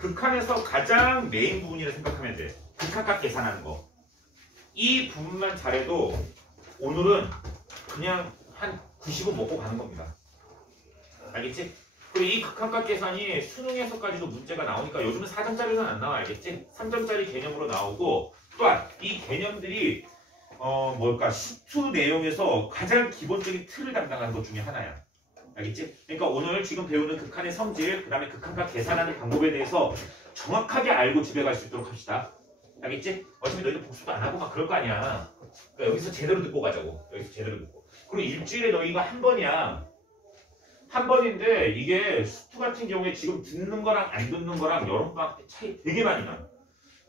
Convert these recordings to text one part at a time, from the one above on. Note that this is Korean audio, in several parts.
극한에서 가장 메인 부분이라 생각하면 돼. 극한값 계산하는 거. 이 부분만 잘해도 오늘은 그냥 한 90은 먹고 가는 겁니다. 알겠지? 그리고 이 극한값 계산이 수능에서까지도 문제가 나오니까 요즘은 4점짜리는 안 나와. 알겠지? 3점짜리 개념으로 나오고 또한 이 개념들이 수투 내용에서 가장 기본적인 틀을 담당하는 것 중에 하나야. 알겠지? 그러니까 오늘 지금 배우는 극한의 성질, 그 다음에 극한값 계산하는 방법에 대해서 정확하게 알고 집에 갈 수 있도록 합시다. 알겠지? 어차피 너희들 복습도 안 하고 막 그럴 거 아니야. 그러니까 여기서 제대로 듣고 가자고. 여기서 제대로 듣고. 그리고 일주일에 너희가 한 번이야. 한 번인데 이게 수투 같은 경우에 지금 듣는 거랑 안 듣는 거랑 여름방학 때 차이 되게 많이 나.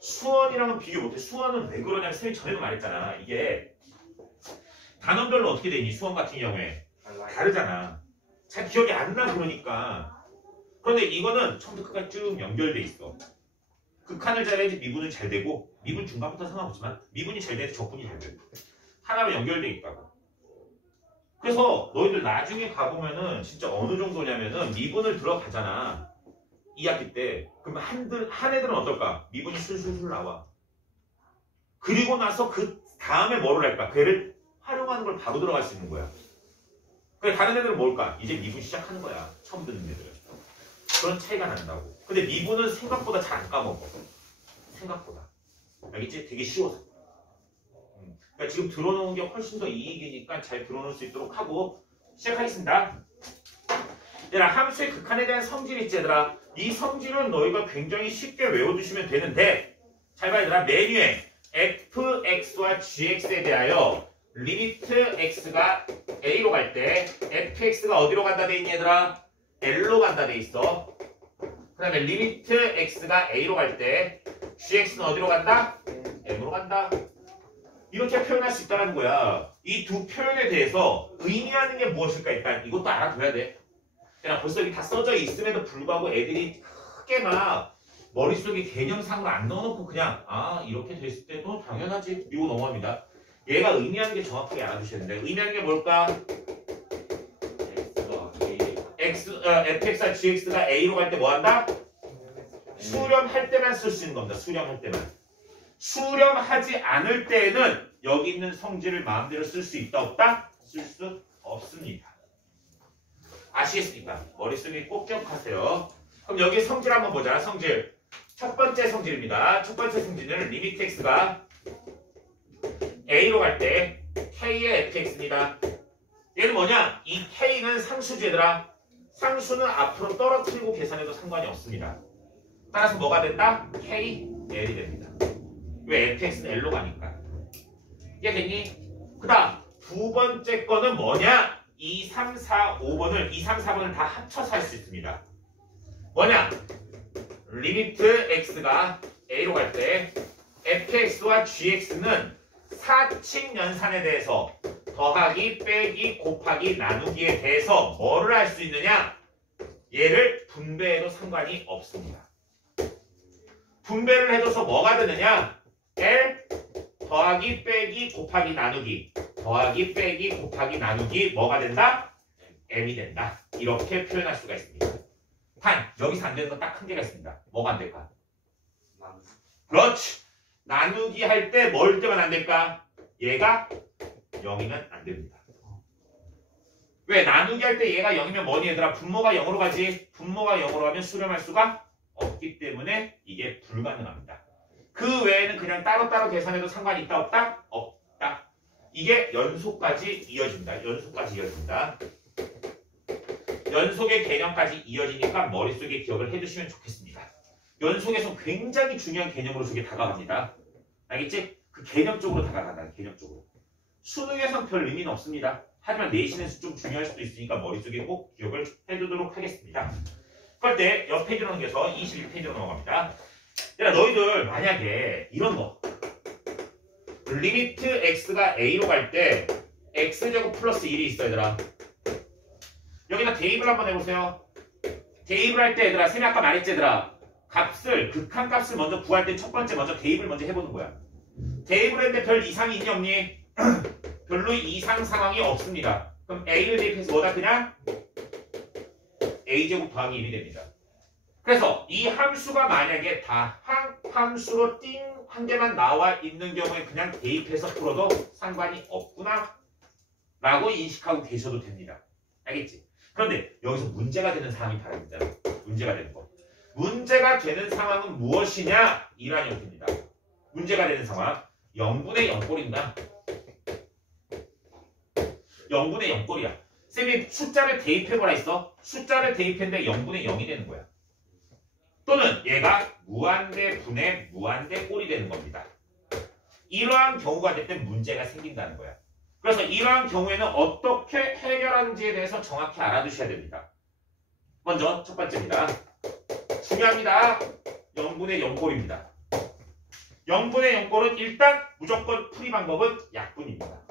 수원이랑은 비교 못해. 수원은 왜 그러냐면 선생님이 전에도 말했잖아. 이게 단원별로 어떻게 되니? 수원 같은 경우에 다르잖아. 잘 기억이 안 나 그러니까. 그런데 이거는 처음부터 끝까지 쭉 연결돼 있어. 극한을 잘해야지 미분은 잘 되고 미분 중간부터 상관없지만 미분이 잘 돼야지 적분이 잘 되고 하나로 연결돼 있다고. 그래서 너희들 나중에 가보면은 진짜 어느 정도냐면은 미분을 들어가잖아. 2학기 때. 그러면 한 애들은 어떨까? 미분이 술술술 나와. 그리고 나서 그 다음에 뭐를 할까? 걔를 활용하는 걸 바로 들어갈 수 있는 거야. 그래 다른 애들은 뭘까? 이제 미분 시작하는 거야. 처음 듣는 애들은. 그런 차이가 난다고. 근데 미분은 생각보다 잘 안 까먹어. 생각보다. 알겠지? 되게 쉬워서. 그러니까 지금 들어놓은 게 훨씬 더 이익이니까 잘 들어놓을 수 있도록 하고 시작하겠습니다. 얘들아, 함수의 극한에 대한 성질 있지 얘들아. 이 성질은 너희가 굉장히 쉽게 외워두시면 되는데 잘 봐 얘들아. 메뉴에 fx와 gx에 대하여 리미트 x가 a로 갈 때 fx가 어디로 간다 돼 있니 얘들아? l로 간다 돼 있어. 그 다음에 리미트 x가 a로 갈 때 gx는 어디로 간다? m으로 간다. 이렇게 표현할 수 있다는 거야. 이 두 표현에 대해서 의미하는 게 무엇일까 일단 이것도 알아둬야 돼. 그냥 벌써 여기 다 써져 있음에도 불구하고 애들이 크게 막 머릿속에 개념상으로 안 넣어놓고 그냥 이렇게 됐을 때도 당연하지 이거 넘어갑니다. 얘가 의미하는 게 정확하게 알아두셔야 되는데 의미하는 게 뭘까? fx와 gx가 a로 갈 때 뭐 한다? 수렴할 때만 쓸 수 있는 겁니다. 수렴할 때만. 수렴하지 않을 때에는 여기 있는 성질을 마음대로 쓸 수 있다 없다? 쓸 수 없습니다. 아시겠습니까? 머릿속에 꼭 기억하세요. 그럼 여기 성질 한번 보자. 성질. 첫 번째 성질입니다. 첫 번째 성질은 리미트 x가 a로 갈 때 k의 fx입니다. 얘는 뭐냐? 이 k는 상수지 얘들아. 상수는 앞으로 떨어뜨리고 계산해도 상관이 없습니다. 따라서 뭐가 된다? k, l이 됩니다. 왜? fx는 l로 가니까. 이해됐니? 그 다음 두 번째 거는 뭐냐? 2, 3, 4, 5번을 2, 3, 4번을 다 합쳐서 할 수 있습니다. 뭐냐? 리미트 x가 a로 갈 때 fx와 gx는 사칙 연산에 대해서 더하기, 빼기, 곱하기, 나누기에 대해서 뭐를 할 수 있느냐? 얘를 분배해도 상관이 없습니다. 분배를 해줘서 뭐가 되느냐? L 더하기, 빼기, 곱하기, 나누기 더하기, 빼기, 곱하기, 나누기 뭐가 된다? M이 된다. 이렇게 표현할 수가 있습니다. 단, 여기서 안 되는 건 딱 한 개가 있습니다. 뭐가 안 될까? 그렇지. 나누기 할 때 뭘 때만 안 될까? 얘가 0이면 안 됩니다. 왜? 나누기 할 때 얘가 0이면 뭐니 얘들아? 분모가 0으로 가지. 분모가 0으로 가면 수렴할 수가 없기 때문에 이게 불가능합니다. 그 외에는 그냥 따로따로 계산해도 상관이 있다 없다? 없다. 이게 연속까지 이어집니다. 연속까지 이어집니다. 연속의 개념까지 이어지니까 머릿속에 기억을 해두시면 좋겠습니다. 연속에서 굉장히 중요한 개념으로 저게 다가갑니다. 알겠지? 그 개념적으로 다가간다. 개념적으로. 수능에선 별 의미는 없습니다. 하지만 내신에서 좀 중요할 수도 있으니까 머릿속에 꼭 기억을 해두도록 하겠습니다. 그럴 때 옆 페이지로 넘겨서 21페이지로 넘어갑니다. 야, 너희들 만약에 이런 거 리미트 x가 a로 갈 때 x제곱 플러스 1이 있어 얘들아. 여기다 대입을 한번 해보세요. 대입을 할 때 얘들아, 쌤이 아까 말했지 얘들아, 값을, 극한값을 먼저 구할 때 첫 번째 먼저 대입을 먼저 해보는 거야. 대입을 했는데 별 이상이 있니 없니? 별로 이상 상황이 없습니다. 그럼 a를 대입해서 뭐다? 그냥 a제곱 더하기 1이 됩니다. 그래서 이 함수가 만약에 다 함수로 띵 한 개만 나와 있는 경우에 그냥 대입해서 풀어도 상관이 없구나 라고 인식하고 계셔도 됩니다. 알겠지? 그런데 여기서 문제가 되는 상황이 다릅니다. 문제가 되는 거. 문제가 되는 상황은 무엇이냐? 이러한 형태입니다. 문제가 되는 상황. 0분의 0꼴입니다. 0분의 0꼴이야. 쌤이 숫자를 대입해보라 했어. 숫자를 대입했는데 0분의 0이 되는 거야. 또는 얘가 무한대 분의 무한대 꼴이 되는 겁니다. 이러한 경우가 될 때 문제가 생긴다는 거야. 그래서 이러한 경우에는 어떻게 해결하는지에 대해서 정확히 알아두셔야 됩니다. 먼저 첫 번째입니다. 중요합니다. 0분의 0꼴입니다. 0분의 0꼴은 일단 무조건 풀이 방법은 약분입니다.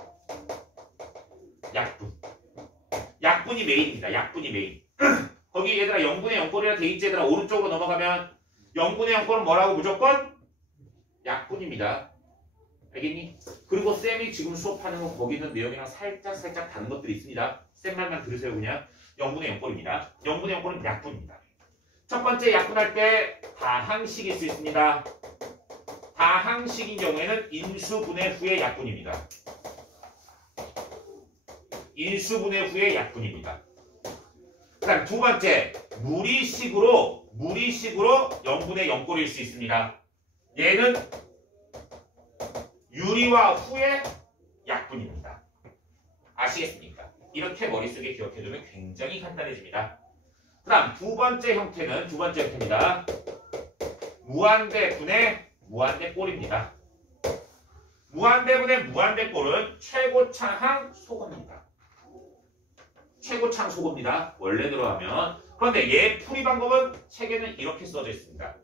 약분이 메인입니다. 약분이 메인. 거기 얘들아 0분의 0꼴이라 돼있지 얘들아. 오른쪽으로 넘어가면 0분의 0꼴은 뭐라고? 무조건 약분입니다. 알겠니? 그리고 쌤이 지금 수업하는 건 거기 있는 내용이랑 살짝 다른 것들이 있습니다. 쌤 말만 들으세요. 그냥 0분의 0꼴입니다. 0분의 0꼴은 약분입니다. 첫 번째 약분할 때 다항식일 수 있습니다. 다항식인 경우에는 인수분해 후의 약분입니다. 인수분해 후의 약분입니다. 그 다음 두 번째, 무리식으로 0분의 0꼴일 수 있습니다. 얘는 유리화 후의 약분입니다. 아시겠습니까? 이렇게 머릿속에 기억해두면 굉장히 간단해집니다. 그 다음 두 번째 형태입니다. 무한대 분의 무한대 꼴입니다. 무한대 분의 무한대 꼴은 최고차항 소거입니다. 최고차항 소거입니다. 원래대로 하면. 그런데 얘 풀이 방법은 책에는 이렇게 써져 있습니다.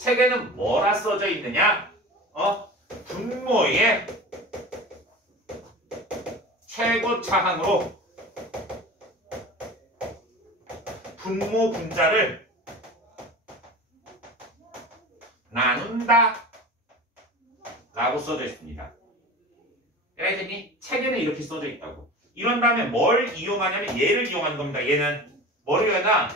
책에는 뭐라 써져 있느냐? 분모의 최고차항으로 분모 분자를 나눈다 라고 써져 있습니다. 알겠니? 책에는 이렇게 써져 있다고. 이런 다음에 뭘 이용하냐면 얘를 이용하는 겁니다. 얘는 뭐를 이용하나?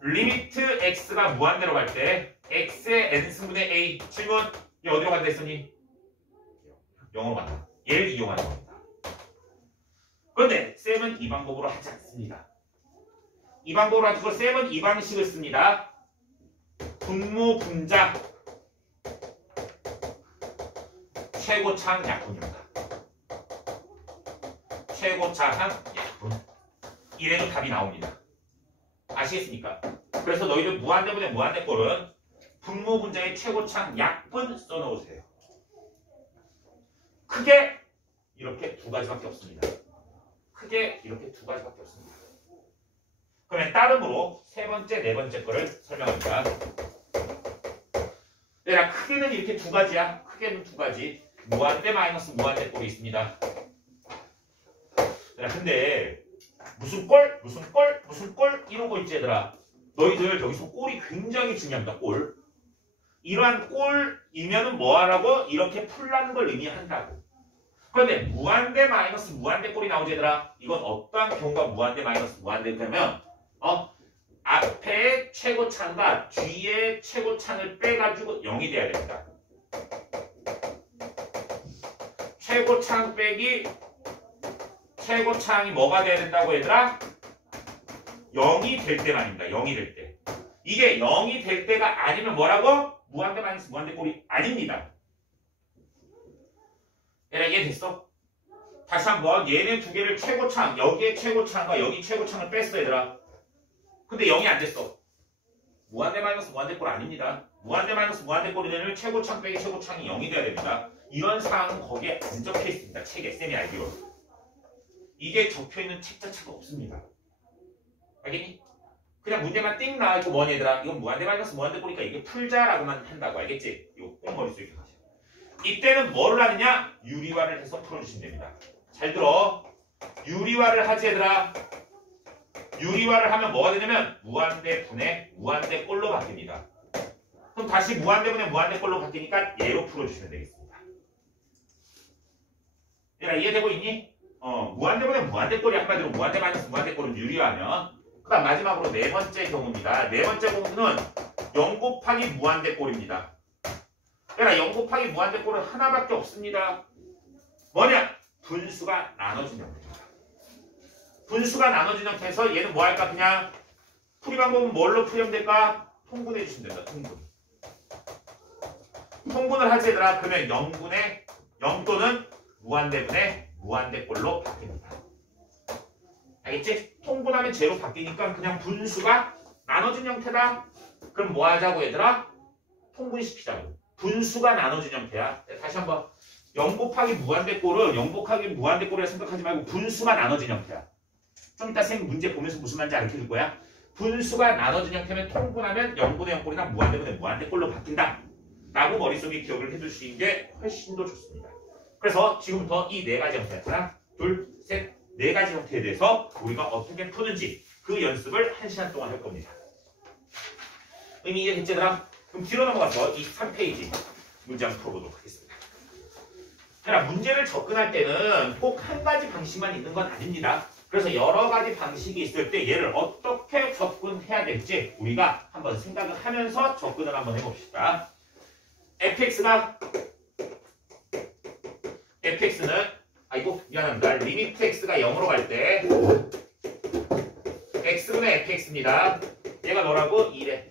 리미트 x가 무한대로 갈 때 x의 n승분의 a. 질문. 얘 어디로 간다 했더니 0으로 간다. 얘를 이용하는 겁니다. 그런데 쌤은 이 방법으로 하지 않습니다. 이 방법으로 하지 않고 쌤은 이 방식을 씁니다. 분모 분자 최고차항 약분입니다. 최고차항 약분. 이래도 답이 나옵니다. 아시겠습니까? 그래서 너희들 무한대분의 무한대꼴은 분모 분자의 최고차항 약분 써놓으세요. 크게 이렇게 두 가지밖에 없습니다. 그러면 따름으로 세 번째, 네 번째 거를 설명합니다. 얘들아, 크게는 이렇게 두 가지야. 크게는 두 가지. 무한대 마이너스 무한대 꼴이 있습니다. 얘들아, 근데 무슨 꼴 이러고 있지 얘들아. 너희들 여기서 꼴이 굉장히 중요합니다. 꼴. 이러한 꼴이면은 뭐하라고? 이렇게 풀라는 걸 의미한다고. 그런데 무한대 마이너스 무한대 꼴이 나오지 얘들아. 이건 어떠한 경우가 무한대 마이너스 무한대 그러면 앞에 최고차항과 뒤에 최고차항을 빼가지고 0이 돼야 됩니다. 최고차항 빼기 최고차항이 뭐가 돼야 된다고 얘들아? 0이 될 때만입니다. 0이 될 때. 이게 0이 될 때가 아니면 뭐라고? 무한대 마이너스 무한대 꼴이 아닙니다. 얘들아, 이해됐어? 다시 한번 얘네 두 개를 최고차항, 여기에 최고차항과 여기 최고차항을 뺐어 얘들아. 근데 0이 안 됐어. 무한대 마이너스 무한대 꼴 아닙니다. 무한대 마이너스 무한대 꼴이 되면 최고차항 빼기 최고차항이 0이 돼야 됩니다. 이런 사항은 거기에 안 적혀 있습니다. 책에 쌤이 알기로. 이게 적혀있는 책 자체가 없습니다. 알겠니? 그냥 문제만 띵 나와있고 뭐니 얘들아. 이건 무한대 마이너스 무한대 꼴이니까 이게 풀자라고만 한다고. 알겠지? 이거 꼭 머릿속에 가세요. 이때는 뭐를 하느냐? 유리화를 해서 풀어주시면 됩니다. 잘 들어. 유리화를 하지 얘들아. 유리화를 하면 뭐가 되냐면 무한대 분의 무한대 꼴로 바뀝니다. 그럼 다시 무한대 분의 무한대 꼴로 바뀌니까 얘로 풀어주시면 되겠습니다. 얘들아, 이해되고 있니? 무한대 분의 무한대 꼴이 한마디로 무한대 마이너스 무한대 꼴은 유리화하면 그다음 마지막으로 네 번째 경우입니다. 네 번째 경우는 0 곱하기 무한대꼴입니다. 얘들아 0 곱하기 무한대꼴은 하나밖에 없습니다. 뭐냐? 분수가 나눠진 형태입니다. 분수가 나눠진 형태에서 얘는 뭐 할까? 그냥 풀이 방법은 뭘로 풀이하면 될까? 통분해 주시면 된다. 통분을 하지 얘들아. 그러면 0분의 0 또는 무한대분의 무한대꼴로 바뀝니다. 알겠지? 통분하면 제로 바뀌니까 그냥 분수가 나눠진 형태다. 그럼 뭐 하자고 얘들아? 통분시키자고. 분수가 나눠진 형태야. 다시 한번 0 곱하기 무한대꼴을 0 곱하기 무한대꼴이라 생각하지 말고 분수가 나눠진 형태야. 좀 이따 쌤 문제 보면서 무슨 말인지 알려줄 거야. 분수가 나눠진 형태면 통분하면 0분의 0꼴이나 무한대분의 무한대꼴로 바뀐다. 라고 머릿속에 기억을 해둘 수 있는 게 훨씬 더 좋습니다. 그래서 지금부터 이 네 가지 형태, 하나, 둘, 셋, 네 가지 형태에 대해서 우리가 어떻게 푸는지 그 연습을 1시간 동안 할 겁니다. 의미 이해됐지 얘들아? 그럼 뒤로 넘어가서 23페이지 문제 한번 풀어보도록 하겠습니다. 자, 문제를 접근할 때는 꼭 한 가지 방식만 있는 건 아닙니다. 그래서 여러 가지 방식이 있을 때 얘를 어떻게 접근해야 될지 우리가 한번 생각을 하면서 접근을 한번 해봅시다. fx는 아이고 미안합니다. 리미트 x가 0으로 갈 때 x분의 fx입니다. 얘가 뭐라고? 2래.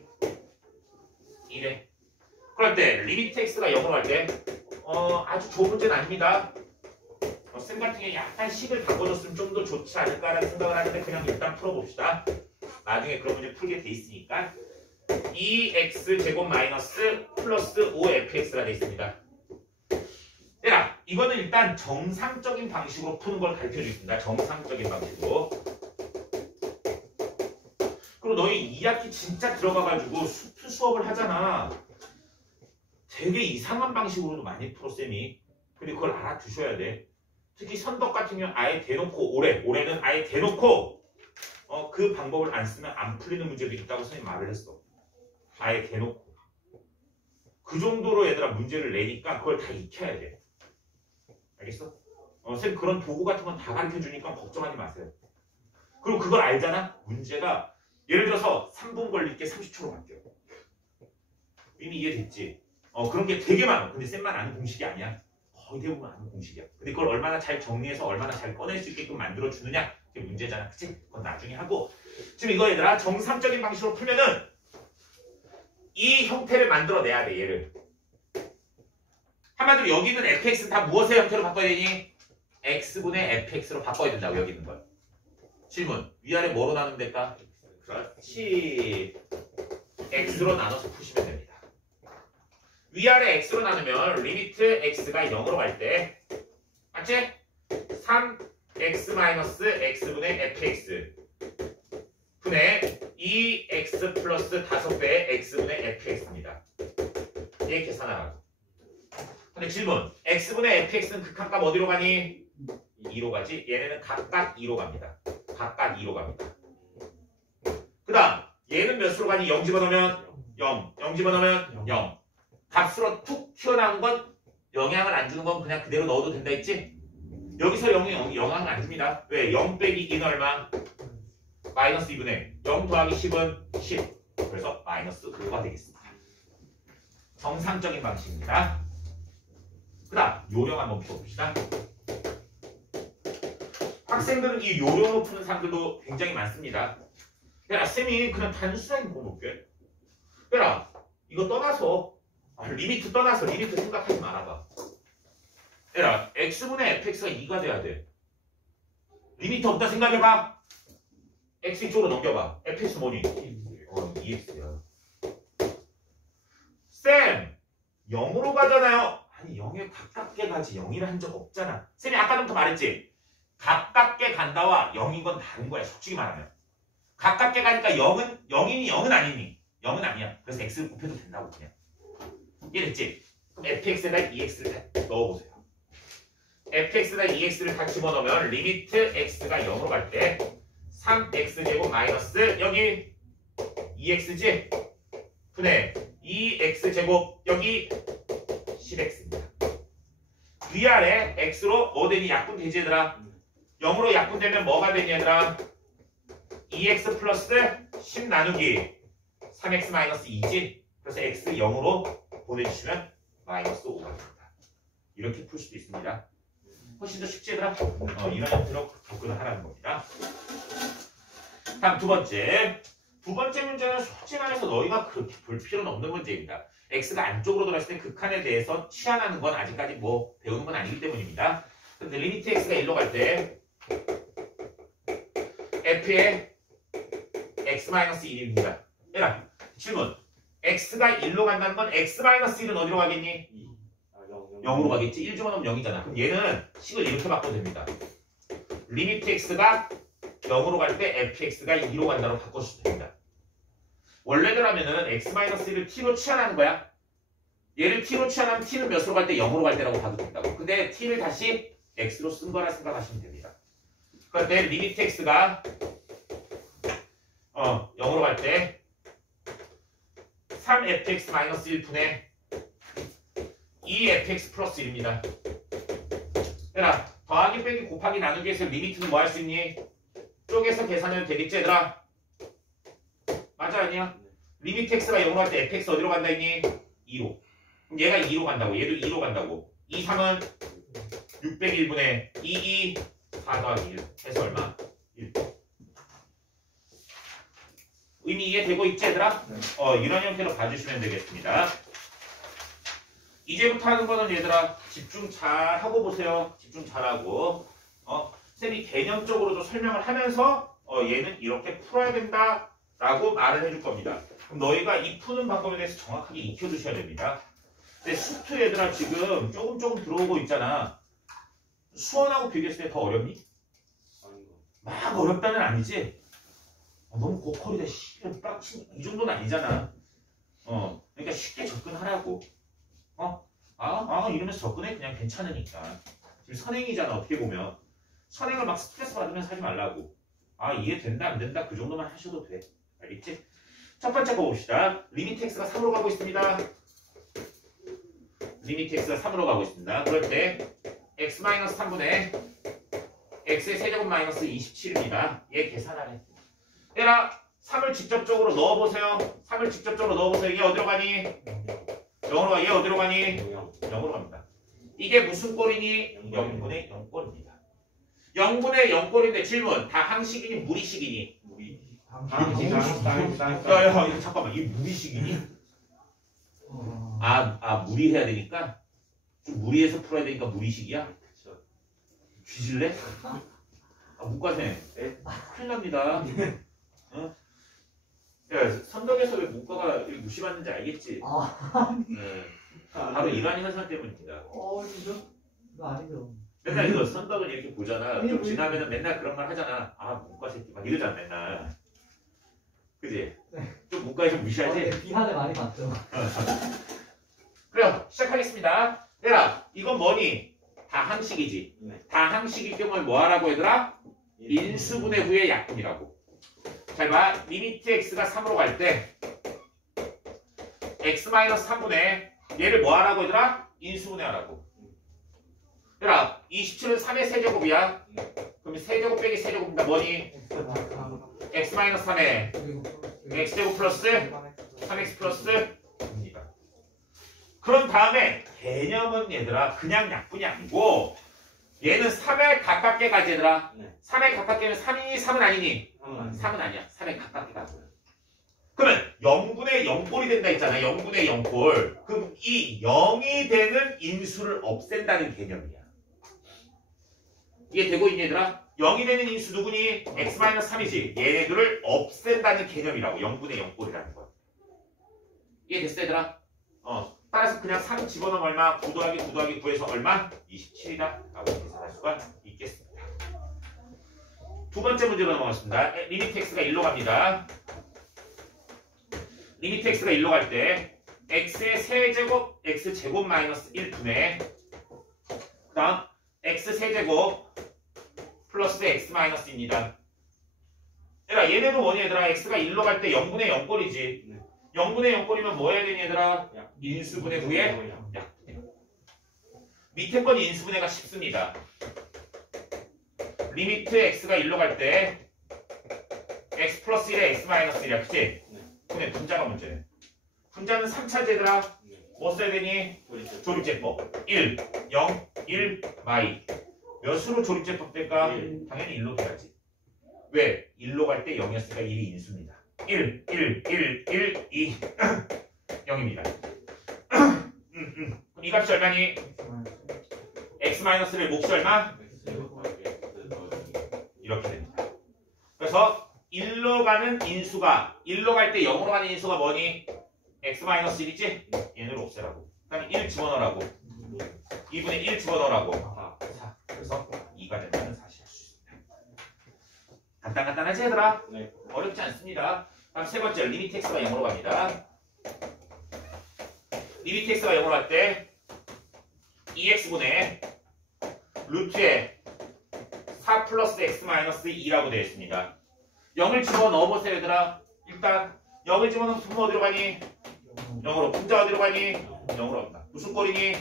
그럴 때 리미트 x가 0으로 갈 때 아주 좋은 문제는 아닙니다. 쌤 같은 경우에 약간 식을 바꿔줬으면 좀 더 좋지 않을까라는 생각을 하는데 그냥 일단 풀어봅시다. 나중에 그런 문제 풀게 돼 있으니까 2x제곱 마이너스 플러스 5fx가 돼 있습니다. 얘들아, 이거는 일단 정상적인 방식으로 푸는 걸 가르쳐주겠습니다. 정상적인 방식으로. 그리고 너희 2학기 진짜 들어가가지고 수투 수업을 하잖아. 되게 이상한 방식으로도 많이 풀어 쌤이. 그리고 그걸 알아두셔야 돼. 특히 선덕 같은 경우는 아예 대놓고 올해는 아예 대놓고 그 방법을 안 쓰면 안 풀리는 문제도 있다고 선생님이 말을 했어. 아예 대놓고. 그 정도로 얘들아 문제를 내니까 그걸 다 익혀야 돼. 알겠어? 쌤 그런 도구 같은 건 다 가르쳐주니까 걱정하지 마세요. 그리고 그걸 알잖아? 문제가 예를 들어서 3분 걸릴 게 30초로 바뀌어. 이미 이해됐지? 그런 게 되게 많아. 근데 쌤만 아는 공식이 아니야. 거의 대부분 아는 공식이야. 근데 그걸 얼마나 잘 정리해서 얼마나 잘 꺼낼 수 있게끔 만들어주느냐 그게 문제잖아. 그치? 그건 나중에 하고. 지금 이거 얘들아 정상적인 방식으로 풀면은 이 형태를 만들어내야 돼. 얘를. 한마디로 여기 있는 fx는 다 무엇의 형태로 바꿔야 되니? x분의 fx로 바꿔야 된다고 여기 있는 걸. 질문. 위아래 뭐로 나누면 될까? 그렇지. x로 나눠서 푸시면 됩니다. 위아래 x로 나누면 리미트 x가 0으로 갈 때 맞지? 3x-x분의 fx 분의 2x 플러스 5배의 x분의 fx입니다. 얘 계산하라고. 근데 질문. x분의 fx는 극한값 어디로 가니? 2로 가지. 얘네는 각각 2로 갑니다. 각각 2로 갑니다. 그 다음 얘는 몇으로 가니? 0 집어넣으면 0. 0 집어넣으면 0. 값으로 툭 튀어나온 건 영향을 안 주는 건 그냥 그대로 넣어도 된다 했지? 여기서 영향을 안 줍니다. 왜? 0 빼기 2는 얼마? 마이너스 2분의 0 더하기 10은 10. 그래서 마이너스 5가 되겠습니다. 정상적인 방식입니다. 그 다음 요령 한번 풀어봅시다. 학생들은 이 요령을 푸는 사람들도 굉장히 많습니다. 야 쌤이 그냥 단순하게 물어볼게. 야 이거 떠나서 리미트 떠나서 리미트 생각하지 말아봐. 야 x분의 fx가 2가 돼야 돼. 리미트 없다 생각해봐. x 이쪽으로 넘겨봐. fx 뭐니? 2x야. 쌤 0으로 가잖아요. 아니 0에 가깝게 가지 0이라 한 적 없잖아. 쌤이 아까부터 말했지. 가깝게 간다와 0인 건 다른 거야. 솔직히 말하면. 가깝게 가니까 0은 0이니 0은 아니니. 0은 아니야. 그래서 x를 곱해도 된다고 그냥. 이해됐지? 그럼 fx에다 2x를 다 넣어보세요. fx에다 2x를 다 집어넣으면 리미트 x가 0으로 갈 때 3x제곱 마이너스 여기 2x지? 분의 2x제곱 여기 10x입니다. 위아래 x로 뭐 되니? 약분 되지 얘들아? 0으로 약분되면 뭐가 되니 얘들아? 2x 플러스 10 나누기 3x 마이너스 2지. 그래서 x 0으로 보내주시면 마이너스 5가 됩니다. 이렇게 풀 수도 있습니다. 훨씬 더 쉽지더라. 이런 형태로 접근을 하라는 겁니다. 다음 두 번째. 두 번째 문제는 솔직히 말해서 너희가 그렇게 볼 필요는 없는 문제입니다. x가 안쪽으로 돌았을 때 극한에 대해서 치환하는 건 아직까지 뭐 배우는 건 아니기 때문입니다. 근데 리미트 x가 1로 갈 때 f의 x-1입니다. 얘들아, 질문. x가 1로 간다는 건 x-1은 어디로 가겠니? 0으로 가겠지? 1 집어넣으면 0이잖아. 그럼 얘는 식을 이렇게 바꿔도 됩니다. 리미트 x가 0으로 갈 때 fx가 2로 간다로 바꿔주셔도 됩니다. 원래대로라면은 x-1을 t로 치환하는 거야. 얘를 t로 치환하면 t는 몇으로 갈 때 0으로 갈 때라고 봐도 된다고. 근데 t를 다시 x로 쓴 거라 생각하시면 됩니다. 그런데 리미트 x가 0으로 갈 때 3fx-1분의 2fx 플러스 1입니다. 얘들아, 더하기 빼기 곱하기 나누기에서 리미트는 뭐 할 수 있니? 쪼개서 계산해도 되겠지 얘들아? 맞아 아니야? 리미트 x가 0으로 갈 때 fx 어디로 간다 했니? 2로. 그럼 얘가 2로 간다고. 얘도 2로 간다고. 2, 3은 601분의 2, 4 더하기 1 해서 얼마? 1. 의미 이해되고 있지 얘들아? 이런 형태로 봐주시면 되겠습니다. 이제부터 하는 거는 얘들아 집중 잘 하고 보세요. 집중 잘 하고 쌤이 개념적으로도 설명을 하면서 얘는 이렇게 풀어야 된다 라고 말을 해줄 겁니다. 그럼 너희가 이 푸는 방법에 대해서 정확하게 익혀두셔야 됩니다. 근데 수투 얘들아 지금 조금 들어오고 있잖아. 수원하고 비교했을 때 더 어렵니? 막 어렵다는 아니지? 너무 고퀄이다 이 정도는 아니잖아. 그러니까 쉽게 접근하라고. 이러면서 접근해 그냥 괜찮으니까. 지금 선행이잖아 어떻게 보면. 선행을 막 스트레스 받으면서 하지 말라고. 이해된다 안 된다 그 정도만 하셔도 돼. 알겠지? 첫 번째 거 봅시다. 리미트 x가 3으로 가고 있습니다. 리미트 x가 3으로 가고 있습니다. 그럴 때 x-3분의 x의 세제곱 마이너스 27입니다. 얘 계산하래. 얘라 3을 직접적으로 넣어보세요. 3을 직접적으로 넣어보세요. 얘 어디로 가니? 0으로 가. 얘 어디로 가니? 0으로 갑니다. 이게 무슨 꼴이니? 0분의 0꼴입니다. 0분의 0꼴인데 질문. 다 항식이니 무리식이니? 야, 잠깐만. 이게 무리식이니? 무리해야 되니까? 좀 무리해서 풀어야 되니까 무리식이야? 뒤질래? 문과생. 큰일 납니다. 야, 선덕에서 왜 문과가 이렇게 무시받는지 알겠지? 바로 이러한 현상 때문입니다. 진짜? 그거 아니죠. 맨날 이거 선덕은 이렇게 보잖아. 좀 지나면은 맨날 그런 말 하잖아. 문과 새끼 막 이러잖아 맨날. 그지? 좀 문과에서 무시하지? 비하를 많이 받죠. 그래요. 시작하겠습니다. 얘들아, 이건 뭐니? 다 항식이지. 다 항식일 경우에 뭐 하라고 얘들아? 인수분해 후의 약분이라고. 잘 봐. 리미트 x가 3으로 갈 때 x-3분의 얘를 뭐 하라고 얘들아? 인수분해 하라고. 얘들아, 27은 3의 세제곱이야. 그럼 세제곱 빼기 세제곱입니다. 뭐니? x-3에 x제곱 플러스 3x 플러스 2입니다. 그런 다음에 개념은 얘들아 그냥 약분이 아니고 얘는 3에 가깝게 가지 얘들아. 3에 가깝게는 3이니 3은 아니니? 3은 아니야. 3에 가깝게 가고요. 그러면 0분의 0꼴이 된다 했잖아. 0분의 0꼴. 그럼 이 0이 되는 인수를 없앤다는 개념이야. 이해되고 있니 얘들아? 0이 되는 인수 누구니? x-3이지. 얘네들을 없앤다는 개념이라고. 0분의 0꼴이라는 거야. 이해됐어 얘들아? 따라서 그냥 3 집어넣으면 얼마? 9 더하기 9 더하기 9에서 얼마? 27이다 라고 계산할 수가 있겠습니다. 두 번째 문제로 넘어갔습니다. 리미트 x가 1로 갑니다. 리미트 x가 1로 갈 때 x의 세제곱 x제곱 마이너스 1분의 그 다음 x세제곱 플러스 x 마이너스입니다. 얘들아 얘네도 뭐니 얘들아? x가 1로 갈 때 0분의 0꼴이지. 0분의 0꼴이면 뭐 해야 되니 얘들아? 인수분해 후에 약분해. 밑에 건 인수분해가 쉽습니다. 리미트 x가 1로 갈 때 x 플러스 1에 x 마이너스 1이야. 그치? 근데 분자가 문제네. 분자는 3차제더라. 뭐 써야 되니? 조립제법. 1, 0, 1, 마이. 몇으로 조립제법 될까? 당연히 1로 돼야지. 왜? 1로 갈 때 0이었으니까 1이 인수입니다. 1, 1, 1, 1, 2, 0입니다. 그럼 이 값이 얼마니? x-의 몫이 얼마? 이렇게 됩니다. 그래서 1로 가는 인수가 1로 갈 때 0으로 가는 인수가 뭐니? x-1이지? 얘를 없애라고. 그 다음에 1 집어넣으라고. 2분의 1 집어넣으라고. 자, 그래서 2가 된다는 사실을 알 수 있습니다. 간단하지 얘들아? 네. 어렵지 않습니다. 다음 세 번째 리미트 x가 0으로 갑니다. 리미트 x가 0으로 갈 때 2x분의 루트에 4 플러스 x 마이너스 2라고 되어 있습니다. 0을 집어넣어보세요 얘들아. 일단 0을 집어넣으면 분모 어디로 가니? 0으로. 분자 어디로 가니? 0으로 갑니다. 무슨 꼴이니?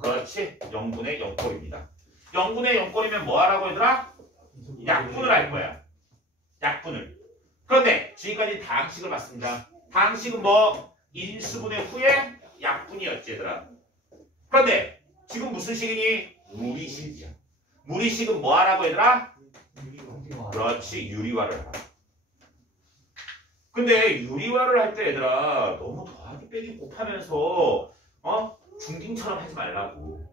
그렇지. 0분의 0꼴입니다. 0분의 0꼴이면 뭐 하라고 얘들아? 약분을 할 거야. 약분을. 그런데 지금까지 다항식을 봤습니다. 다항식은 뭐? 인수분해 후에 약분이었지 얘들아. 그런데 지금 무슨 식이니? 무리식이야. 무리식은 뭐 하라고 얘들아? 그렇지. 유리화를 하라. 근데 유리화를 할 때 얘들아 너무 더하기 빼기 곱하면서 중딩처럼 하지 말라고.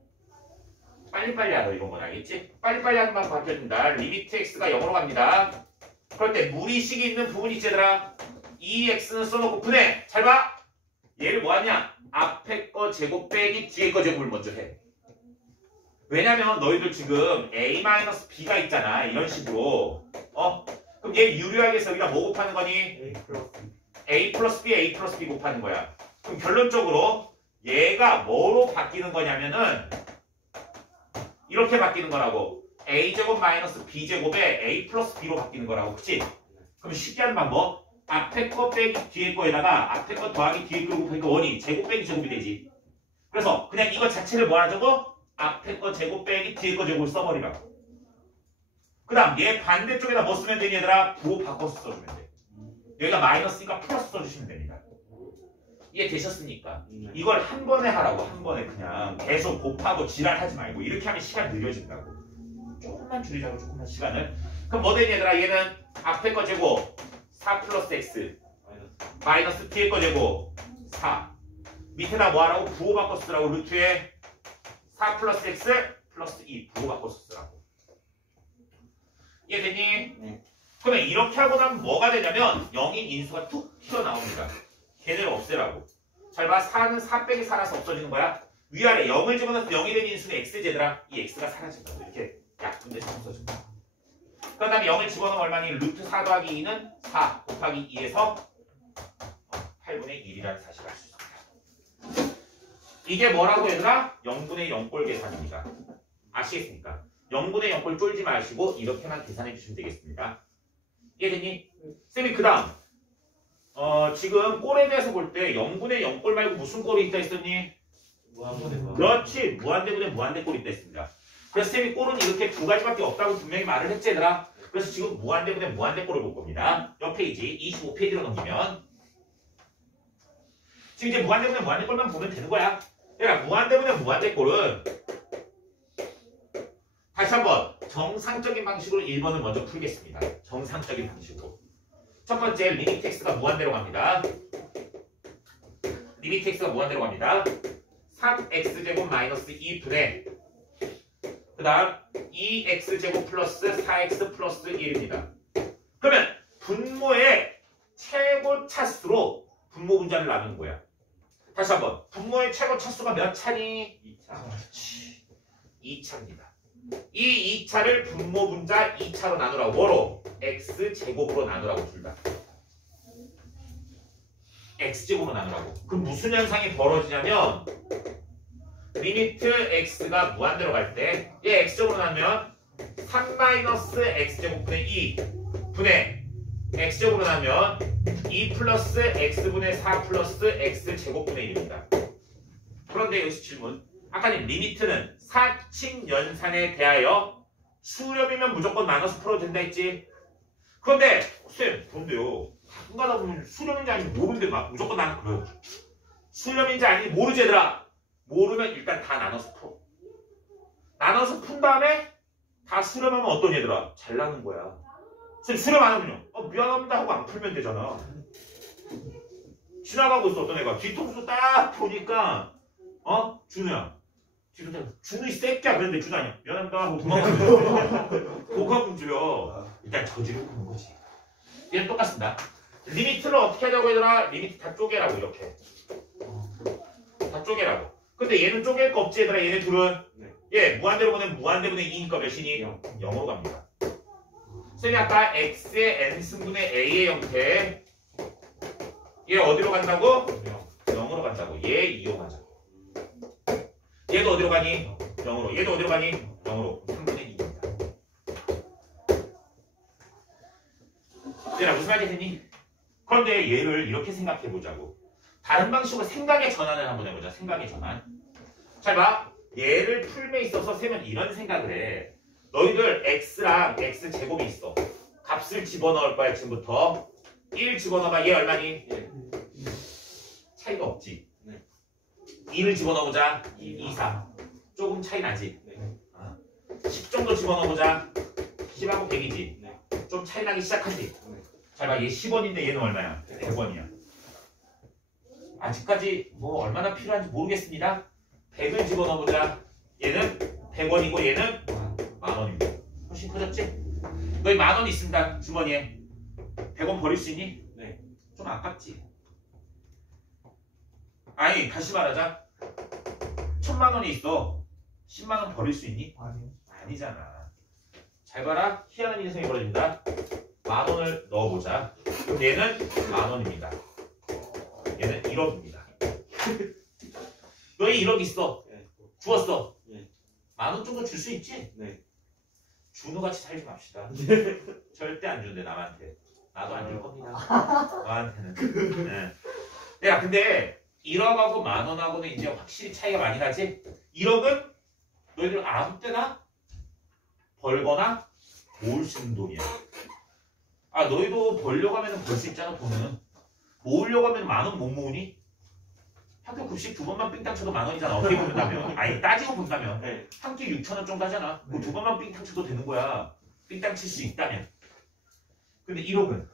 빨리빨리 하라 이런 건 알겠지? 빨리빨리 하는 방법 바뀌어준다. 리미트 x가 0으로 갑니다. 그럴 때 무리식이 있는 부분이 있지 얘들아. 2x는 써놓고 분해. 잘 봐. 얘를 뭐 하냐? 앞에 거 제곱 빼기 뒤에 거 제곱을 먼저 해. 왜냐면 너희들 지금 a-b가 있잖아. 이런 식으로. 그럼 얘 유리하게서 여기다 뭐 곱하는 거니? a 플러스 b 곱하는 거야. 그럼 결론적으로 얘가 뭐로 바뀌는 거냐면은 이렇게 바뀌는 거라고. a제곱 마이너스 b제곱에 a 플러스 b로 바뀌는 거라고. 그치? 그럼 쉽게 하는 방법. 앞에 거 빼기 뒤에 거에다가 앞에 거 더하기 뒤에 거 곱하니까 원이 제곱 빼기 제곱이 되지. 그래서 그냥 이거 자체를 뭐 하자고? 앞에 거 제곱 빼기 뒤에 거 제곱을 써버리라고. 그 다음 얘 반대쪽에다 뭐 쓰면 되니 얘들아? 부호 바꿔서 써주면 돼. 여기가 마이너스니까 플러스 써주시면 됩니다. 이해되셨습니까? 이걸 한 번에 하라고. 한 번에 그냥 계속 곱하고 지랄하지 말고. 이렇게 하면 시간 느려진다고. 조금만 줄이자고. 조금만 시간을. 그럼 뭐 되니 얘들아? 얘는 앞에 거 제곱 4 플러스 x 마이너스 뒤에 거 제곱 4 밑에다 뭐 하라고? 부호 바꿔 쓰라고. 루트에 4 플러스 x 플러스 2 부호 바꿔 쓰라고. 이해되니? 네. 그러면 이렇게 하고 나면 뭐가 되냐면 0인 인수가 툭 튀어나옵니다. 걔네를 없애라고. 잘 봐. 4는 4 빼기 4라서 없어지는 거야. 위아래 0을 집어넣어서 0이 되는 인수는 x제더라. 이 x가 사라진다고. 이렇게 약분돼서 없어진다. 그 다음에 0을 집어넣으면 얼마니? 루트 4 더하기 2는 4 곱하기 2에서 8분의 1이라는 사실을 알 수 있습니다. 이게 뭐라고 얘들아? 0분의 0꼴 계산입니다. 아시겠습니까? 0분의 0꼴 쫄지 마시고 이렇게만 계산해 주시면 되겠습니다. 이해됐니? 쌤이 그 다음 지금 꼴에 대해서 볼 때 0분의 0꼴 말고 무슨 꼴이 있다 했었니? 그렇지. 무한대분의 무한대꼴이 있다 했습니다. 그래서 쌤이 꼴은 이렇게 두 가지밖에 없다고 분명히 말을 했지 얘들아. 그래서 지금 무한대분의 무한대꼴을 볼 겁니다. 옆 페이지 25페이지로 넘기면 지금 이제 무한대분의 무한대꼴만 보면 되는 거야. 그러니까 무한대분의 무한대꼴은 다시 한번 정상적인 방식으로 1번을 먼저 풀겠습니다. 정상적인 방식으로. 첫 번째 리미트 x가 무한대로 갑니다. 리미트 x가 무한대로 갑니다. 3x제곱 마이너스 2분의 그 다음 2x제곱 플러스 4x 플러스 1입니다. 그러면 분모의 최고 차수로 분모 분자를 나누는 거야. 다시 한번 분모의 최고 차수가 몇 차니? 2차. 2차입니다. 이 2차를 분모 분자 2차로 나누라고. 뭐로? x제곱으로 나누라고. 둘 다. x제곱으로 나누라고. 그럼 무슨 현상이 벌어지냐면 리미트 x가 무한대로 갈 때 얘 x제곱으로 나누면 3-x제곱분의 2 분의 x제곱으로 나누면 2 플러스 x분의 4 플러스 x제곱분의 1입니다. 그런데 여기서 질문. 아까는 리미트는 사칙 연산에 대하여 수렴이면 무조건 나눠서 풀어도 된다 했지. 그런데 쌤 그런데요. 가끔 가다 보면 수렴인지 아닌지 모르는데 막 무조건 나는 그래요. 수렴인지 아닌지 모르지 얘들아. 모르면 일단 다 나눠서 풀어. 나눠서 푼 다음에 다 수렴하면 어떤 얘들아? 잘 나는 거야. 쌤 수렴 안 하면요. 미안합니다 하고 안 풀면 되잖아. 지나가고 있어 어떤 애가 뒤통수 딱 보니까 준우야. 뒤통수 준우 이 새끼야 그랬는데 준우 아니야. 미안합니다 하고 도망가면 그거가 문제야. 일단 저지르고 보는 거지. 얘는 똑같습니다. 리미트를 어떻게 하자고 얘들아? 리미트 다 쪼개라고 이렇게. 다 쪼개라고. 근데 얘는 쪼갤 거 없지 얘들아 얘네 둘은. 얘 무한대로 보내면 무한대분의 2니까 몇이니? 0으로 갑니다. 쌤이 아까 x의 n승분의 a의 형태 얘 어디로 간다고? 0으로 간다고. 얘 이용하자고. 얘도 어디로 가니? 0으로. 얘도 어디로 가니? 0으로. 3분의 2입니다. 얘들아 무슨 말인지 했니? 그런데 얘를 이렇게 생각해 보자고. 다른 방식으로 생각의 전환을 한번 해보자. 생각의 전환. 잘 봐. 얘를 풀면 있어서 쌤은 이런 생각을 해. 너희들 x랑 x제곱이 있어. 값을 집어넣을 거야 지금부터. 1 집어넣어봐. 얘 얼마니? 차이가 없지. 2를 집어넣어보자. 2, 3. 조금 차이 나지. 10 정도 집어넣어보자. 10하고 100이지. 좀 차이 나기 시작하지. 잘 봐. 얘 10원인데 얘는 얼마야? 100원이야. 아직까지 뭐 얼마나 필요한지 모르겠습니다. 100을 집어넣어보자. 얘는 100원이고 얘는 만원입니다. 훨씬 커졌지? 너희 만원 있습니다. 주머니에. 100원 버릴 수 있니? 네. 좀 아깝지? 아니 다시 말하자. 1000만원이 있어. 10만원 버릴 수 있니? 아니요. 아니잖아. 잘 봐라. 희한한 인생이 벌어진다. 만원을 넣어보자. 그럼 얘는 만원입니다. 얘는 1억입니다. 너희 1억 있어. 주었어. 만원 정도 줄 수 있지? 네. 준우같이 살지 맙시다. 절대 안 준대 남한테. 나도 안 줄 겁니다. 너한테는. 네. 야 근데 1억하고 만원하고는 이제 확실히 차이가 많이 나지? 1억은 너희들 아무 때나 벌거나 모을 수 있는 돈이야. 아 너희도 벌려고 하면 벌 수 있잖아 돈은. 모으려고 하면 만원 못 모으니? 학교 급식 2번만 삥땅 쳐도 만원이잖아. 어떻게 본다면. 아니 따지고 본다면. 네. 한 끼 6,000원 정도 하잖아. 뭐 2번만 삥땅 쳐도 되는 거야. 삥땅 칠 수 있다면. 근데 1억은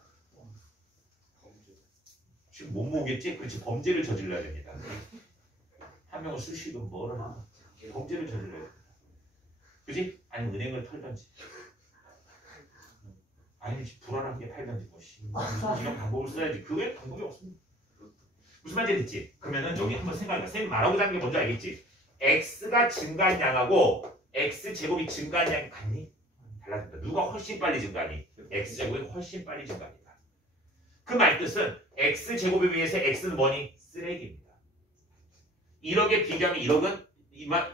지금 못 모으겠지? 그렇지. 범죄를 저질러야 됩니다. 한 명을 수시든 뭐라 범죄를 저질러야 됩니다. 그지? 아니면 은행을 털던지. 아니면 불안하게 팔던지 뭐 이런 방법을 써야지. 그게 방법이 없습니다. 무슨 말인지 됐지? 그러면은 여기 한번 생각해봐. 쌤이 말하고자 하는 게 뭔지 알겠지? x가 증가한 양하고 x제곱이 증가한 양이 같니? 달라진다. 누가 훨씬 빨리 증가하니? x제곱이 훨씬 빨리 증가합니다. 그 말 뜻은 x제곱에 비해서 x는 뭐니? 쓰레기입니다. 1억에 비교하면 1억은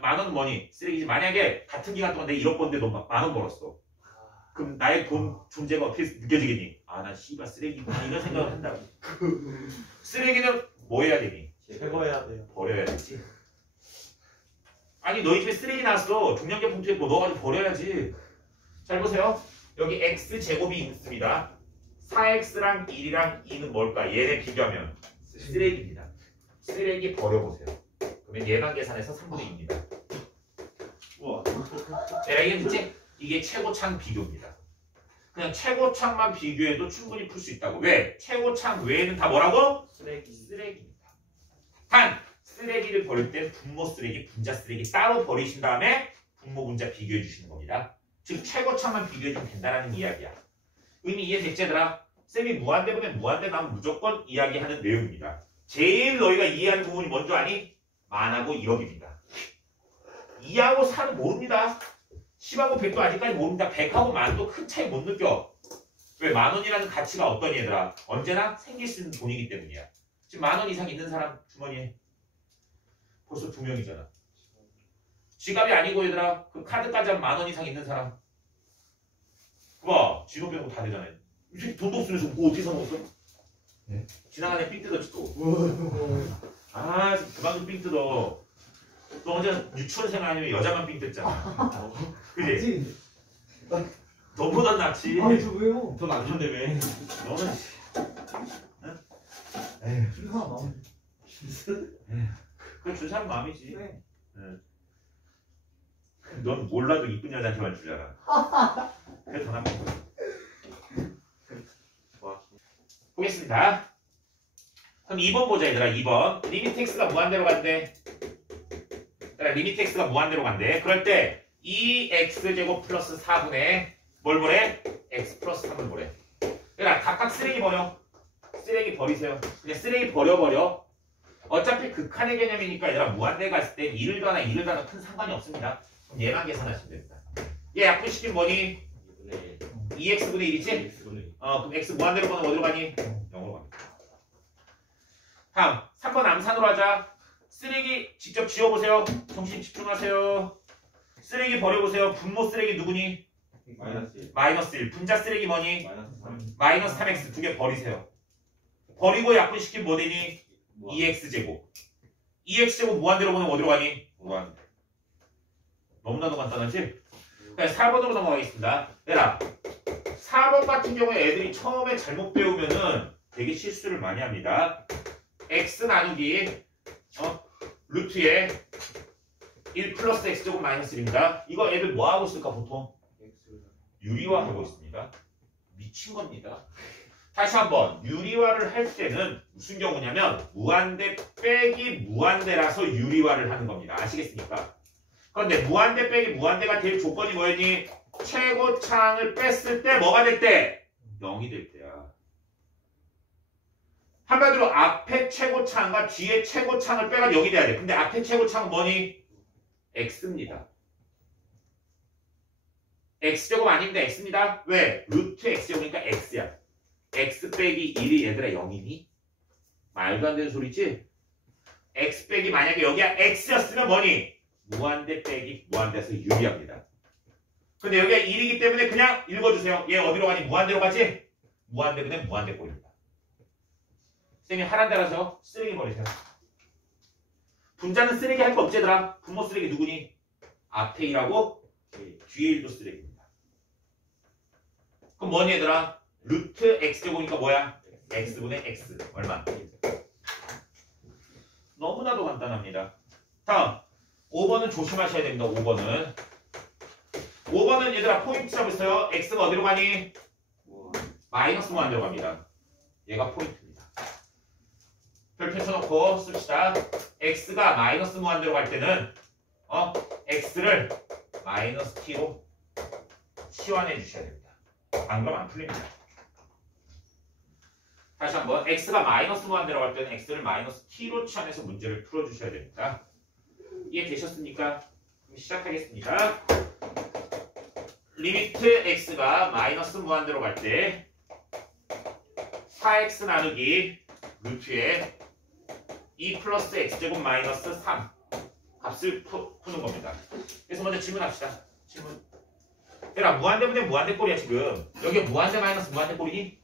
만원 뭐니? 쓰레기지. 만약에 같은 기간 동안 내 1억 번데 너 만원 벌었어. 그럼 나의 돈 존재가 어떻게 느껴지겠니? 아, 나 씨발 쓰레기구나 이런 생각을 한다고. 쓰레기는 뭐 해야 되니? 제거해야 돼요. 버려야 되지. 아니 너희 집에 쓰레기 나왔어. 중량제 봉투에 뭐 넣어가지고 버려야지. 잘 보세요. 여기 x제곱이 있습니다. 4x랑 1이랑 2는 뭘까? 얘네 비교하면 쓰레기입니다. 쓰레기 버려보세요. 그러면 예방 계산해서 3분의 2입니다. 우와. 내가 얘기했지? 이게 최고창 비교입니다. 그냥 최고창만 비교해도 충분히 풀 수 있다고. 왜? 최고창 외에는 다 뭐라고? 쓰레기입니다. 단 쓰레기를 버릴 때 분모 쓰레기, 분자 쓰레기 따로 버리신 다음에 분모 분자 비교해 주시는 겁니다. 즉 최고창만 비교해주면 된다는 이야기야. 의미 이해됐지 얘들아? 쌤이 무한대분에 무한대 나오면 무조건 이야기하는 내용입니다. 제일 너희가 이해하는 부분이 뭔지 아니? 만하고 1억입니다. 2하고 4는 모릅니다. 10하고 100도 아직까지 모릅니다. 100하고 만도 큰 차이 못 느껴. 왜? 만원이라는 가치가 어떤 얘들아? 언제나 생길 수 있는 돈이기 때문이야. 지금 만원 이상 있는 사람 주머니에 벌써 2명이잖아. 지갑이 아니고 얘들아 그 카드까지 하면 만원 이상 있는 사람. 봐 지도 빼고 다 되잖아요. 이제 돈도 없으면서 뭐 어떻게 사 먹었어? 네? 지나가는 삥 뜯었지 또. 아 그만 좀 삥 뜯어. 너 어제 유치원생 아니면 여자만 삥 뜯잖아. 그지? 너보다 낫지. 아니 저 왜요? 돈안 준다며. 너는 줄 사람 나오는데. 그건 준 사람 마음이지. 네. 넌 몰라도 이쁜 여자한테만 주잖아. 그래 더 나쁜 거야. 좋아. 보겠습니다. 그럼 2번 보자 얘들아. 2번 리미트 x가 무한대로 간대. 리미트 x가 무한대로 간대. 그럴 때 2x제곱 플러스 4분의 뭘 보래? x 플러스 3을 보래. 얘들아 각각 쓰레기 버려. 쓰레기 버리세요. 그냥 쓰레기 버려. 어차피 극한의 개념이니까 얘들아 무한대 갔을 때 1을 더하나 2를 더하나 큰 상관이 없습니다. 그럼 얘만 계산하시면 됩니다. 얘 약분시키면 뭐니? 2x분의 1이지? 그럼 x 무한대로 보면 어디로 가니? 0으로 갑니다. 다음 3번 암산으로 하자. 쓰레기 직접 지워보세요. 정신 집중하세요. 쓰레기 버려보세요. 분모 쓰레기 누구니? 마이너스 1. 분자 쓰레기 뭐니? 마이너스 3x 두 개 버리세요. 버리고 약분시키면 뭐 되니? 2x제곱. 2x제곱 무한대로 보면 어디로 가니? 무한대. 너무나도 간단하지? 4번으로 넘어가겠습니다. 얘들아 4번 같은 경우에 애들이 처음에 잘못 배우면은 되게 실수를 많이 합니다. x 나누기 루트에 1 플러스 x제곱 마이너스 1입니다. 이거 애들 뭐 하고 있을까 보통? 유리화하고 있습니다. 미친 겁니다. 다시 한번 유리화를 할 때는 무슨 경우냐면 무한대 빼기 무한대라서 유리화를 하는 겁니다. 아시겠습니까? 그런데 무한대 빼기 무한대가 될 조건이 뭐였니? 최고창을 뺐을 때 뭐가 될 때? 0이 될 때야. 한마디로 앞에 최고창과 뒤에 최고창을 빼가 0이 돼야 돼. 근데 앞에 최고창은 뭐니? x입니다. x제곱 아닌데 x입니다. 왜? 루트 x제곱이니까 x야. x 빼기 1이 얘들아 0이니? 말도 안 되는 소리지? x 빼기 만약에 여기가 x였으면 뭐니? 무한대 빼기 무한대에서 유리합니다. 근데 여기가 1이기 때문에 그냥 읽어주세요. 얘 어디로 가니? 무한대로 가지? 무한대 그냥 무한대 꼴입니다. 선생님 하란 따라서 쓰레기 버리세요. 분자는 쓰레기 할 거 없지 얘들아? 분모 쓰레기 누구니? 앞에 1하고 뒤에 1도 쓰레기입니다. 그럼 뭐니 얘들아? 루트 x제곱이니까 뭐야? x분의 x 얼마? 너무나도 간단합니다. 다음 5번은 조심하셔야 됩니다. 5번은 얘들아 포인트 잡으세요. x가 어디로 가니? 마이너스 무한대로 갑니다. 얘가 포인트입니다. 별표 쳐놓고 씁시다. x가 마이너스 무한대로 갈 때는 x를 마이너스 t로 치환해 주셔야 됩니다. 안 그러면 안 풀립니다. 다시 한번 x가 마이너스 무한대로 갈 때는 x를 마이너스 t로 치환해서 문제를 풀어주셔야 됩니다. 이해되셨습니까? 그럼 시작하겠습니다. 리미트 x가 마이너스 무한대로 갈 때 4x 나누기 루트에 2 플러스 x제곱 마이너스 3 값을 푸는 겁니다. 그래서 먼저 질문합시다. 질문. 얘들아 무한대분의 무한대 꼴이야 지금. 여기 무한대 마이너스 무한대 꼴이니?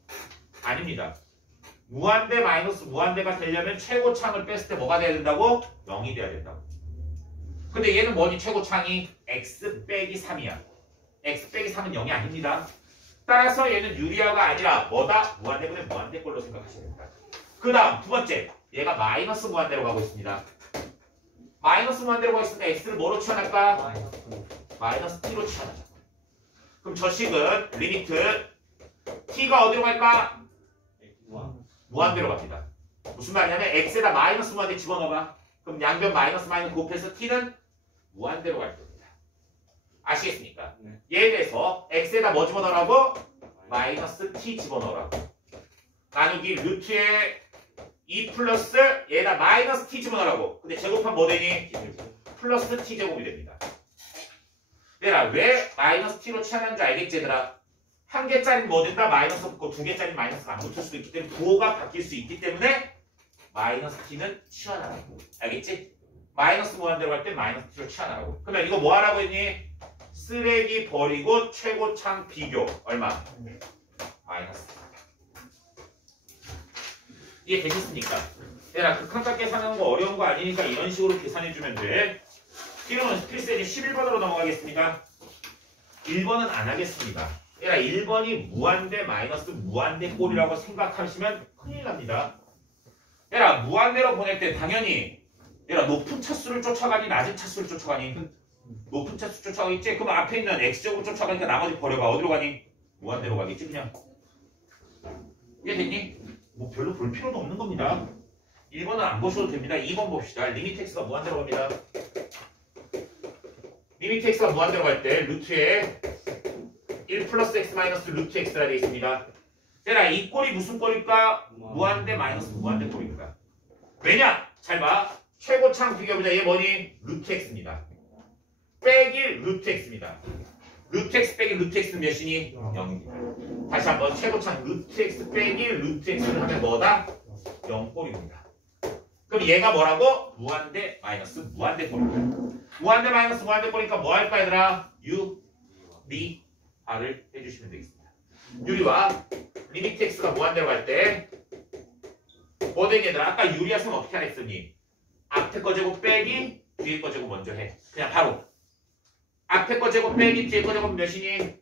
아닙니다. 무한대 마이너스 무한대가 되려면 최고창을 뺐을 때 뭐가 돼야 된다고? 0이 돼야 된다고. 근데 얘는 뭐니? 최고창이 x 빼기 3이야. x 빼기 3은 0이 아닙니다. 따라서 얘는 유리화가 아니라 뭐다? 무한대분의 무한대꼴로 생각하셔야 됩니다. 그 다음 두 번째 얘가 마이너스 무한대로 가고 있습니다. 마이너스 무한대로 가고 있으니까 x를 뭐로 치환할까? 마이너스 t로 치환하자. 그럼 저 식은 리미트 t가 어디로 갈까? 무한대로 갑니다. 무슨 말이냐면 x에다 마이너스 무한대 집어넣어봐. 그럼 양변 마이너스 마이너스 곱해서 t는 무한대로 갈 겁니다. 아시겠습니까? 네. 얘에 대해서 x에다 뭐 집어넣으라고? 마이너스 t 집어넣으라고. 나누기 루트에 2 플러스 얘에다 마이너스 t 집어넣으라고. 근데 제곱하면 뭐 되니? 플러스 t 제곱이 됩니다. 얘들아 왜 마이너스 t로 치환하는지 알겠지 얘들아? 한 개짜리는 뭐 된다? 마이너스 붙고 두 개짜리는 마이너스가 안 붙을 수도 있기 때문에 부호가 바뀔 수 있기 때문에 마이너스 t는 치환하라고. 알겠지? 마이너스 무한대로 갈 때 마이너스 t로 치환하라고. 그러면 이거 뭐 하라고 했니? 쓰레기 버리고 최고창 비교. 얼마? 마이너스. 이해되셨습니까? 얘들아 극한값 계산하는 거 어려운 거 아니니까 이런 식으로 계산해주면 돼. 지금은 필수에 11번으로 넘어가겠습니다. 1번은 안 하겠습니다. 얘라 1번이 무한대 마이너스 무한대 꼴이라고 생각하시면 큰일 납니다. 얘라 무한대로 보낼 때 당연히 얘라 높은 차수를 쫓아가니 낮은 차수를 쫓아가니 높은 차수 쫓아가겠지? 그럼 앞에 있는 x제곱 쫓아가니까 나머지 버려봐. 어디로 가니? 무한대로 가겠지 그냥. 이해됐니? 뭐 별로 볼 필요도 없는 겁니다. 1번은 안 보셔도 됩니다. 2번 봅시다. 리미트 x가 무한대로 갑니다. 리미트 x가 무한대로 갈 때 루트에 1 플러스 x 마이너스 루트 x라 되어 있습니다. 얘라 이 꼴이 무슨 꼴일까? 무한대 마이너스 무한대 꼴입니다. 왜냐? 잘 봐. 최고창 비교해보자. 얘 뭐니? 루트 x입니다. 빼기 루트 x입니다. 루트 x 빼기 루트 x는 몇이니? 0입니다. 다시 한번 최고창 루트 x 빼기 루트 x를 하면 뭐다? 0꼴입니다. 그럼 얘가 뭐라고? 무한대 마이너스 무한대 꼴입니다. 무한대 마이너스 무한대 꼴이니까 뭐 할까 얘들아? 유리화를 해주시면 되겠습니다. 유리화 리미트 x가 무한대로 갈 때 뭐 되게 얘들아? 아까 유리화 쓰면 어떻게 하랬더니 앞에 거 제곱 빼기 뒤에 거 제곱 먼저 해. 그냥 바로 앞에 거 제곱 빼기 뒤에 거 제곱 몇이니?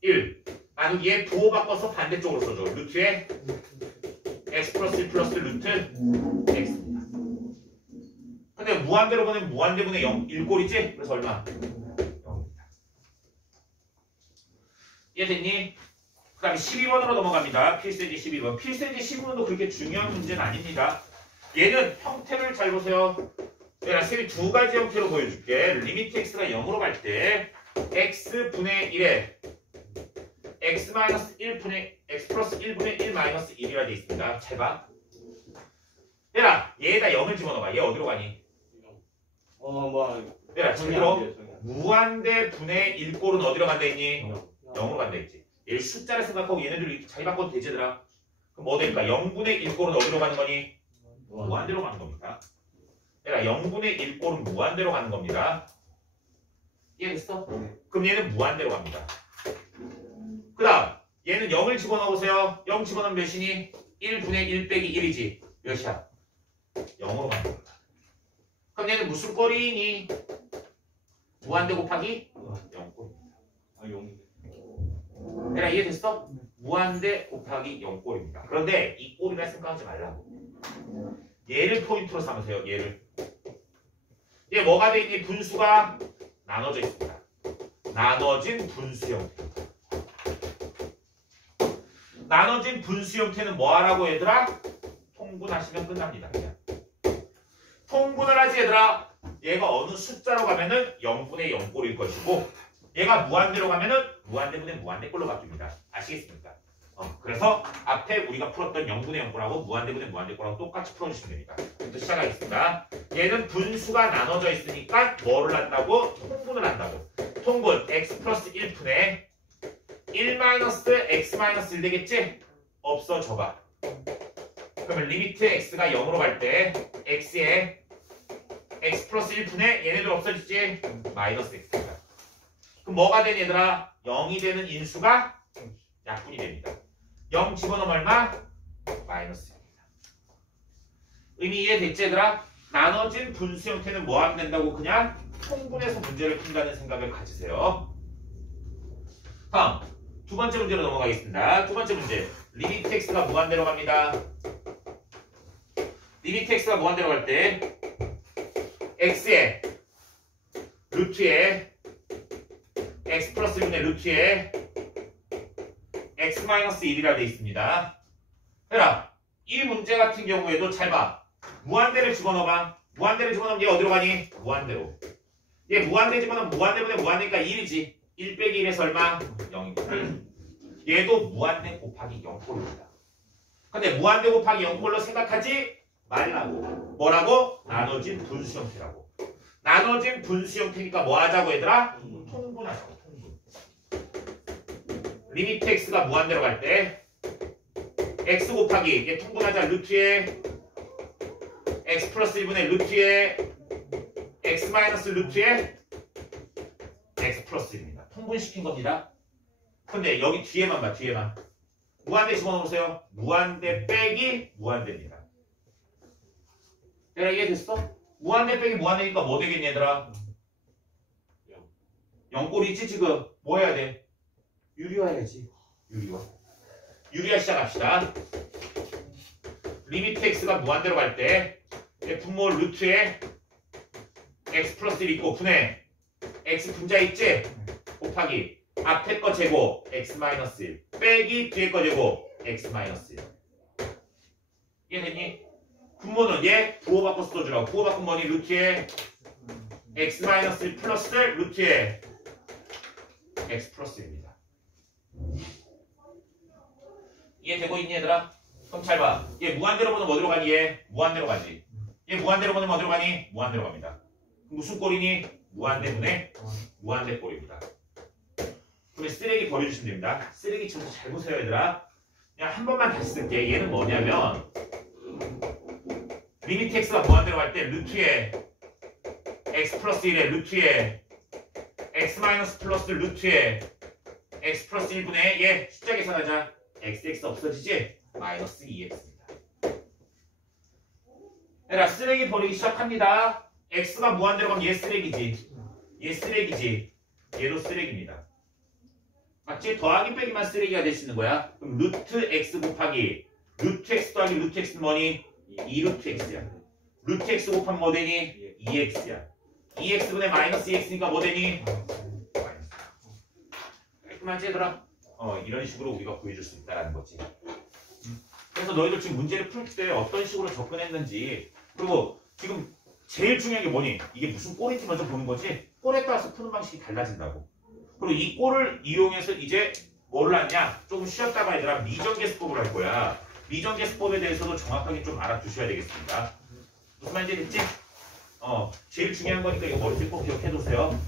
1 나누기 얘 부호 바꿔서 반대쪽으로 써줘. 루트에 x 플러스 1 플러스 루트 x입니다. 근데 무한대로 보내면 무한대분의 0 1꼴이지? 그래서 얼마? 0입니다. 이해됐니? 그 다음에 12번으로 넘어갑니다. 필세지 12번. 필세지 12번도 그렇게 중요한 문제는 아닙니다. 얘는 형태를 잘 보세요. 내가 셈이 두 가지 형태로 보여줄게. 리미트 x가 0으로 갈 때 x분의 1에 x 마이너스 1분의 x 플러스 1분의 1 마이너스 1이라 돼 있습니다. 잘 봐. 얘라 얘에다 0을 집어넣어봐. 얘 어디로 가니? 얘라 잘 들어. 무한대 분의 1꼴은 어디로 간다 했니? 0으로 간다 했지. 얘 숫자를 생각하고 얘네들을 이렇게 잘 바꿔도 되지더라. 그럼 뭐 될까? 0분의 1꼴은 어디로 가는 거니? 무한대로 가는 겁니다. 얘가 0분의 1꼴은 무한대로 가는 겁니다. 이해됐어? 그럼 얘는 무한대로 갑니다. 그 다음 얘는 0을 집어넣으세요. 0 집어넣으면 몇이니? 1분의 1 빼기 1이지. 몇이야? 0으로 가는 겁니다. 그럼 얘는 무슨 꼴이니? 무한대 곱하기 0꼴입니다. 얘가 이해됐어? 무한대 곱하기 0꼴입니다. 그런데 이 꼴이라 생각하지 말라고. 얘를 포인트로 삼으세요. 얘를. 얘 뭐가 돼 있니? 분수가 나눠져 있습니다. 나눠진 분수 형태. 나눠진 분수 형태는 뭐 하라고 얘들아? 통분하시면 끝납니다. 그냥. 통분을 하지 얘들아. 얘가 어느 숫자로 가면은 0분의 0꼴일 것이고 얘가 무한대로 가면은 무한대분의 무한대꼴로 바뀝니다. 아시겠습니까? 그래서 앞에 우리가 풀었던 0분의 0꼴하고 무한대분의 무한대꼴하고 똑같이 풀어주시면 됩니다. 부터 시작하겠습니다. 얘는 분수가 나눠져 있으니까 뭐를 한다고? 통분을 한다고. 통분 x 플러스 1분의 1 마이너스 x 마이너스 1 되겠지? 없어져봐. 그러면 리미트 x가 0으로 갈 때 x에 x 플러스 1분의 얘네들 없어지지? 마이너스 x입니다. 그럼 뭐가 되니 얘들아? 0이 되는 인수가 약분이 됩니다. 0 집어넣으면 얼마? 마이너스입니다. 의미 이해됐지 얘들아? 나눠진 분수 형태는 뭐 하면 된다고? 그냥 통분해서 문제를 푼다는 생각을 가지세요. 다음 두 번째 문제로 넘어가겠습니다. 두 번째 문제. 리미트 x가 무한대로 갑니다. 리미트 x가 무한대로 갈 때 x에 루트에 x 플러스 1분의 루트에 x 마이너스 1이라 되어 있습니다. 얘들아, 이 문제 같은 경우에도 잘 봐. 무한대를 집어넣어봐. 무한대를 집어넣으면 얘 어디로 가니? 무한대로. 얘 무한대 집어넣으면 무한대분의 무한대니까 1이지. 1 빼기 1에서 얼마? 0입니다. 얘도 무한대 곱하기 0꼴입니다. 근데 무한대 곱하기 0꼴로 생각하지 말라고. 뭐라고? 나눠진 분수 형태라고. 나눠진 분수 형태니까 뭐 하자고 얘들아? 통분하자고. 통분. 리미트 x가 무한대로 갈 때 x 곱하기 얘 통분하자. 루트에 x 플러스 1분의 루트에 x 마이너스 루트에 x 플러스 1입니다. 통분시킨 겁니다. 근데 여기 뒤에만 봐. 뒤에만. 무한대 집어넣으세요. 무한대 빼기 무한대입니다. 내가 이해됐어? 무한대 빼기 무한대니까 뭐 되겠니 얘들아? 0꼴이지 지금. 뭐 해야 돼? 유리화야지. 유리화 시작합시다. 리미트 x가 무한대로 갈 때 F몰 루트에 x 플러스 1 있고 분의 x 분자 있지? 곱하기 앞에 거 제곱 x 마이너스 1 빼기 뒤에 거 제곱 x 마이너스 1 이해됐니? 분모는 얘 부호 바꿔 써주라고. 부호 바꾼 뭐니? 루트에 x 마이너스 1 플러스 루트에 x 플러스 1입니다. 이해되고 있니 얘들아? 그럼 잘 봐. 얘 무한대로 보면 어디로 가니? 얘 무한대로 가지. 얘 무한대로 보면 어디로 가니? 무한대로 갑니다. 무슨 꼴이니? 무한대분의 무한대 꼴입니다. 그럼 쓰레기 버려주시면 됩니다. 쓰레기 쳐서 잘 보세요 얘들아. 그냥 한 번만 다시 쓸게. 얘는 뭐냐면 리미트 x가 무한대로 갈 때 루트에 x 플러스 1에 루트에 x 마이너스 플러스 루트에 x 플러스 1분의 얘 숫자 계산하자. xx 없어지지? 마이너스 2x입니다. 얘들아 쓰레기 버리기 시작합니다. x가 무한대로 가면 얘 쓰레기지. 얘 쓰레기지. 얘도 쓰레기입니다. 맞지? 더하기 빼기만 쓰레기가 될 수 있는 거야. 그럼 루트 x 곱하기 루트 x 더하기 루트 x는 뭐니? 2루트 x야. 루트 x 곱하면 뭐 되니? 2x야. 2x분의 마이너스 2x니까 뭐 되니? 마이너스. 깔끔하지 얘들아? 이런 식으로 우리가 보여줄 수 있다는 거지. 그래서 너희들 지금 문제를 풀 때 어떤 식으로 접근했는지, 그리고 지금 제일 중요한 게 뭐니? 이게 무슨 꼴인지 먼저 보는 거지. 꼴에 따라서 푸는 방식이 달라진다고. 그리고 이 꼴을 이용해서 이제 뭘 하냐? 조금 쉬었다가 얘들아 미정계수법을 할 거야. 미정계수법에 대해서도 정확하게 좀 알아두셔야 되겠습니다. 무슨 말인지 됐지? 제일 중요한 거니까 이거 머릿속에 꼭 기억해두세요.